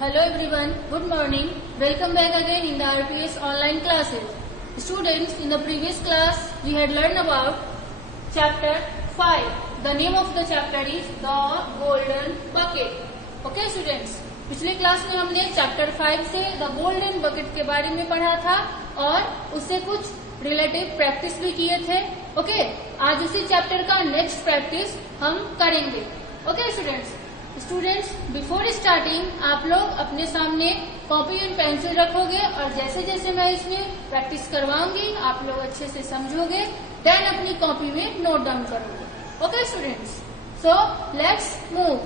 Hello everyone, good morning. Welcome back again in the RPS online classes. Students, in the previous class we had learned about chapter 5. The name of the chapter is The Golden Bucket. Okay students, पिछले class में हमने chapter 5 से the golden bucket के बारे में पढ़ा था और उससे कुछ रिलेटिव प्रैक्टिस भी किए थे. ओके, आज उसी चैप्टर का नेक्स्ट प्रैक्टिस हम करेंगे. ओके स्टूडेंट्स, बिफोर स्टार्टिंग आप लोग अपने सामने कॉपी एंड पेंसिल रखोगे और जैसे जैसे मैं इसमें प्रैक्टिस करवाऊंगी आप लोग अच्छे से समझोगे, देन अपनी कॉपी में नोट डाउन करोगे. Okay students, so let's move.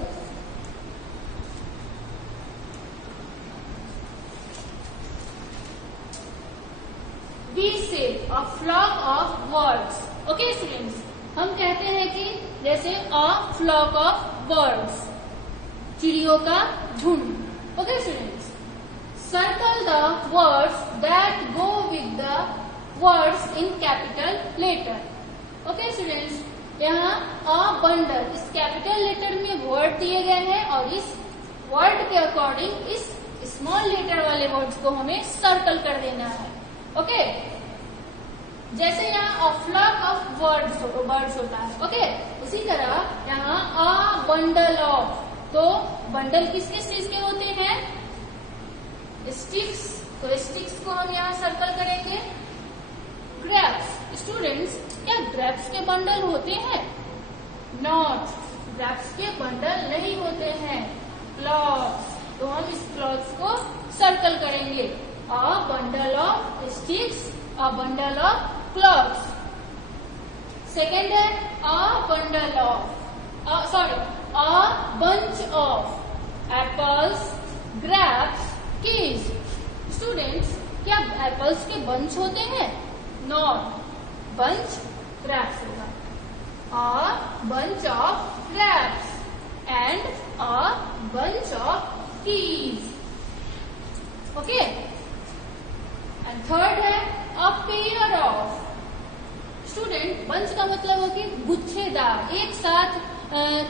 We say a flock of birds. Okay students, हम कहते हैं कि जैसे a flock of birds, चिड़ियों का झुंड. Okay students, circle the words that go with the words in capital letter. Okay students, यहाँ a bundle इस कैपिटल लेटर में वर्ड दिए गए हैं और इस वर्ड के अकॉर्डिंग इस स्मॉल लेटर वाले वर्ड्स को हमें सर्कल कर देना है. ओके, जैसे यहाँ अ फ्लॉक ऑफ बर्ड्स होता है. ओके, उसी तरह यहाँ अ बंडल ऑफ, तो बंडल किस किस चीज के होते हैं? स्टिक्स. तो स्टिक्स को हम यहाँ सर्कल करेंगे. ग्रेप्स. स्टूडेंट्स, क्या ग्रेप्स के बंडल होते हैं? नॉट, ग्रेप्स के बंडल नहीं होते हैं. क्लॉथ्स, तो हम इस क्लॉथ्स को सर्कल करेंगे. A bundle of sticks, a bundle of cloths. Second है a bundle of, a bunch of apples, grapes, keys. Students, क्या apples के bunch होते हैं? Not, bunch grapes होगा. A bunch of grapes and a bunch of keys. Okay. And third है a pair of. Student, bunch का मतलब हो कि गुच्छेदार, एक साथ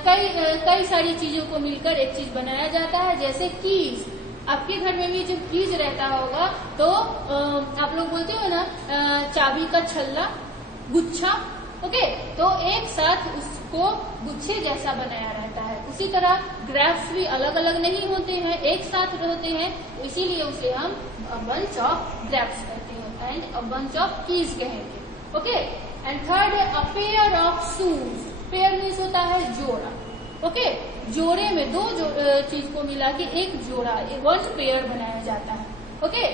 कई सारी चीजों को मिलकर एक चीज बनाया जाता है. जैसे कीज, आपके घर में भी जब कीज रहता होगा तो आप लोग बोलते हो ना चाबी का छल्ला, गुच्छा. ओके, तो एक साथ उसको गुच्छे जैसा बनाया रहता है. उसी तरह ग्रेप्स भी अलग अलग नहीं होते हैं, एक साथ होते हैं, इसीलिए उसे हम a bunch of grapes कहते हैं and a bunch of keys कहेंगे. ओके, एंड थर्ड है a pair of shoes. Pair means होता है जोड़ा. ओके, जोड़े में दो चीज को मिला के एक जोड़ा, वन पेयर बनाया जाता है. ओके,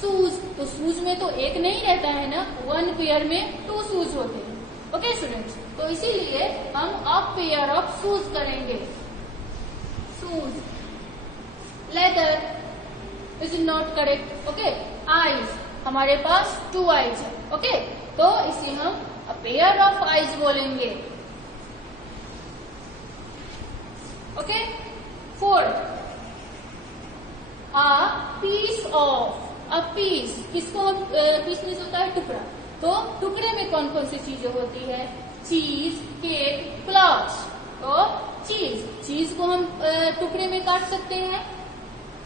शूज, तो शूज में तो एक नहीं रहता है ना, वन पेयर में टू शूज होते हैं. ओके स्टूडेंट्स, तो इसीलिए हम a pair of shoes करेंगे. Shoes. Leather is not correct. Okay, eyes, हमारे पास 2 आईज है. ओके, तो इसे हम अ पेयर ऑफ आईज बोलेंगे. Okay, fourth a piece of. A piece, किसको हम पीस मीन्स होता है टुकड़ा, तो टुकड़े में कौन कौन सी चीजें होती है? चीज, केक, क्लॉथ्स. तो चीज को हम टुकड़े में काट सकते हैं.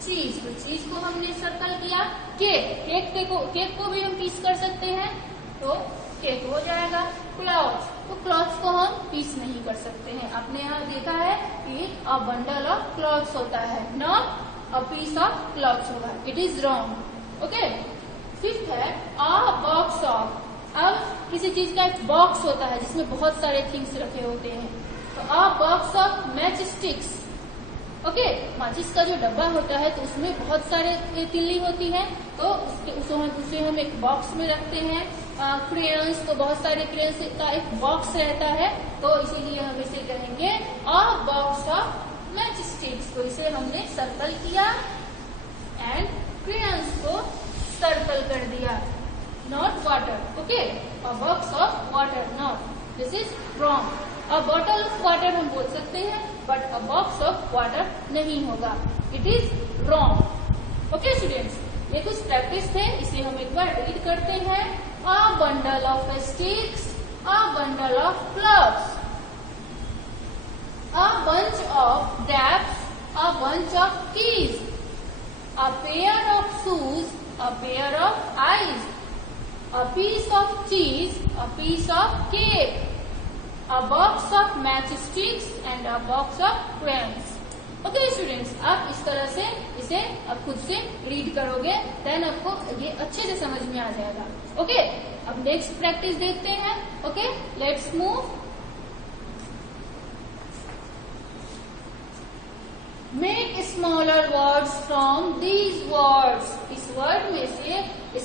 चीज, तो चीज को हमने सर्कल किया. केक को भी हम पीस कर सकते हैं, तो केक हो जाएगा. क्लॉथ्स, तो क्लॉथ्स को हम पीस नहीं कर सकते हैं. आपने यहाँ देखा है कि अ बंडल ऑफ क्लॉथ्स होता है, not a piece of clothes होगा. It is wrong. Okay, fifth है अ बॉक्स ऑफ. अब किसी चीज का एक बॉक्स होता है जिसमें बहुत सारे थिंग्स रखे होते हैं, तो अ box of match sticks. Okay, माचिस का जो डब्बा होता है तो उसमें बहुत सारे तिल्ली होती है, तो उसे हम एक बॉक्स में रखते हैं. क्रेयंस, तो बहुत सारे क्रेयंस का एक बॉक्स रहता है, तो इसीलिए हम इसे कहेंगे अ बॉक्स ऑफ मैच स्टिक्स. तो इसे हमने सर्कल किया एंड क्रेयंस को सर्कल कर दिया. Not water. Okay, a box of water, not, this is wrong. A bottle of water हम बोल सकते हैं, but a box of water नहीं होगा. It is wrong. Okay students, ये कुछ प्रैक्टिस थे, इसे हम एक बार रीड करते हैं. A bundle of sticks, a bundle of clothes, a bunch of grapes, a bunch of keys, a pair of shoes, a pair of eyes, a piece of cheese, a piece of cake, a box of matchsticks and a box of crayons. Okay students, आप इस तरह से इसे अब खुद से read करोगे, then आपको ये अच्छे से समझ में आ जाएगा. ओके, अब नेक्स्ट प्रैक्टिस देखते हैं. Okay, let's move. Make smaller words from these words. इस वर्ड में से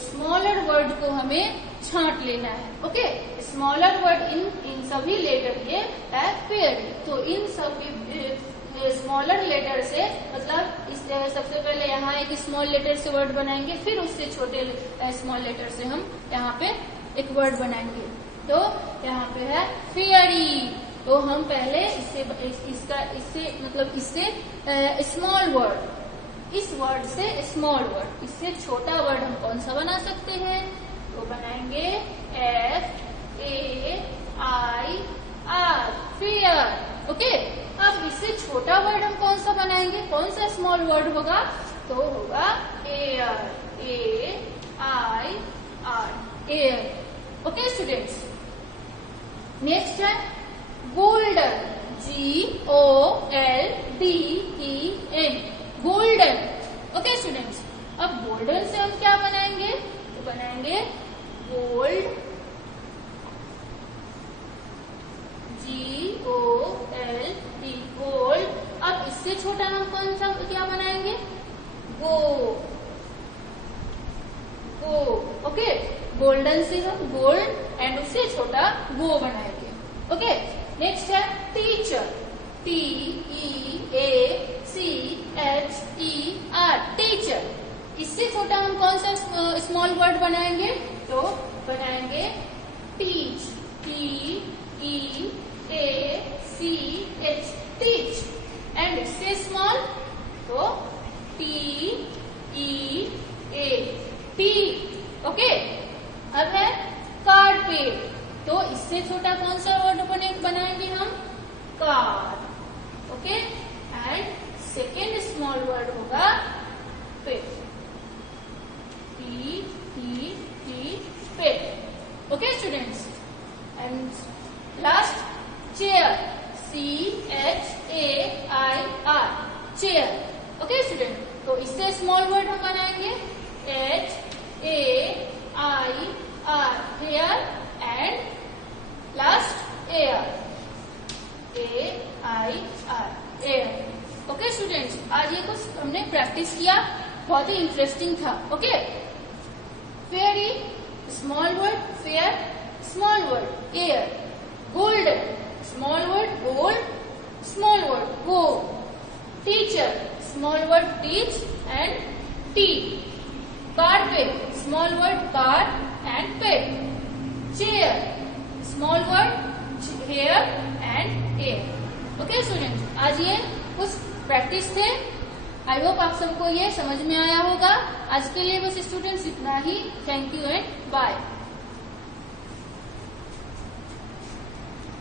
स्मॉलर वर्ड को हमें छांट लेना है. ओके, स्मॉलर वर्ड इन सभी लेटर के है पेयर्ड. तो इन सभी स्मॉलर लेटर से, मतलब इस सबसे पहले यहाँ एक स्मॉल लेटर से वर्ड बनाएंगे, फिर उससे छोटे स्मॉल लेटर से हम यहाँ पे एक वर्ड बनाएंगे. तो यहाँ पे है फेयरी. तो हम पहले इससे स्मॉल वर्ड, इस वर्ड से स्मॉल वर्ड, इससे छोटा वर्ड हम कौन सा बना सकते हैं? तो बनाएंगे FAIR, फेयर. ओके, अब इससे छोटा वर्ड हम कौन सा बनाएंगे? कौन सा स्मॉल वर्ड होगा? तो होगा air, AIR, air. Okay students, next है golden, GOLDEN, golden. Okay students, अब गोल्डन से हम क्या बनाएंगे? तो बनाएंगे गोल्ड, GOLD, गोल्ड. अब इससे छोटा हम कौन सा क्या बनाएंगे? गो. ओके, गोल्डन से हम गोल्ड एंड उससे छोटा गो बनाएंगे. ओके, नेक्स्ट है टीचर, TEACHER, टीचर. इससे छोटा हम कौन सा स्मॉल वर्ड बनाएंगे? तो बनाएंगे टीच, TEACH, टीच. एंड इससे स्मॉल तो TEA, टी. ओके, अब है कारपेट. तो इससे छोटा कौन सा वर्ड बनाएंगे हम? Car. Okay, and second small word होगा pet, pet. Okay students, and last chair, CHAIR, chair. Okay student, तो इससे स्मॉल वर्ड हम बनाएंगे HAIR, hair, and last air, AIR, air. Okay students, आज ये कुछ हमने प्रैक्टिस किया, बहुत ही इंटरेस्टिंग था. Okay, fairy, small word fair, small word air. Golden, small word gold, small word go. Teacher, small word teach and tea. Carpet, small word car and pet. Chair, small word hair and air. Okay students, आज ये कुछ practice थे. I hope आप सबको ये समझ में आया होगा. आज के लिए बस स्टूडेंट्स इतना ही. Thank you and bye.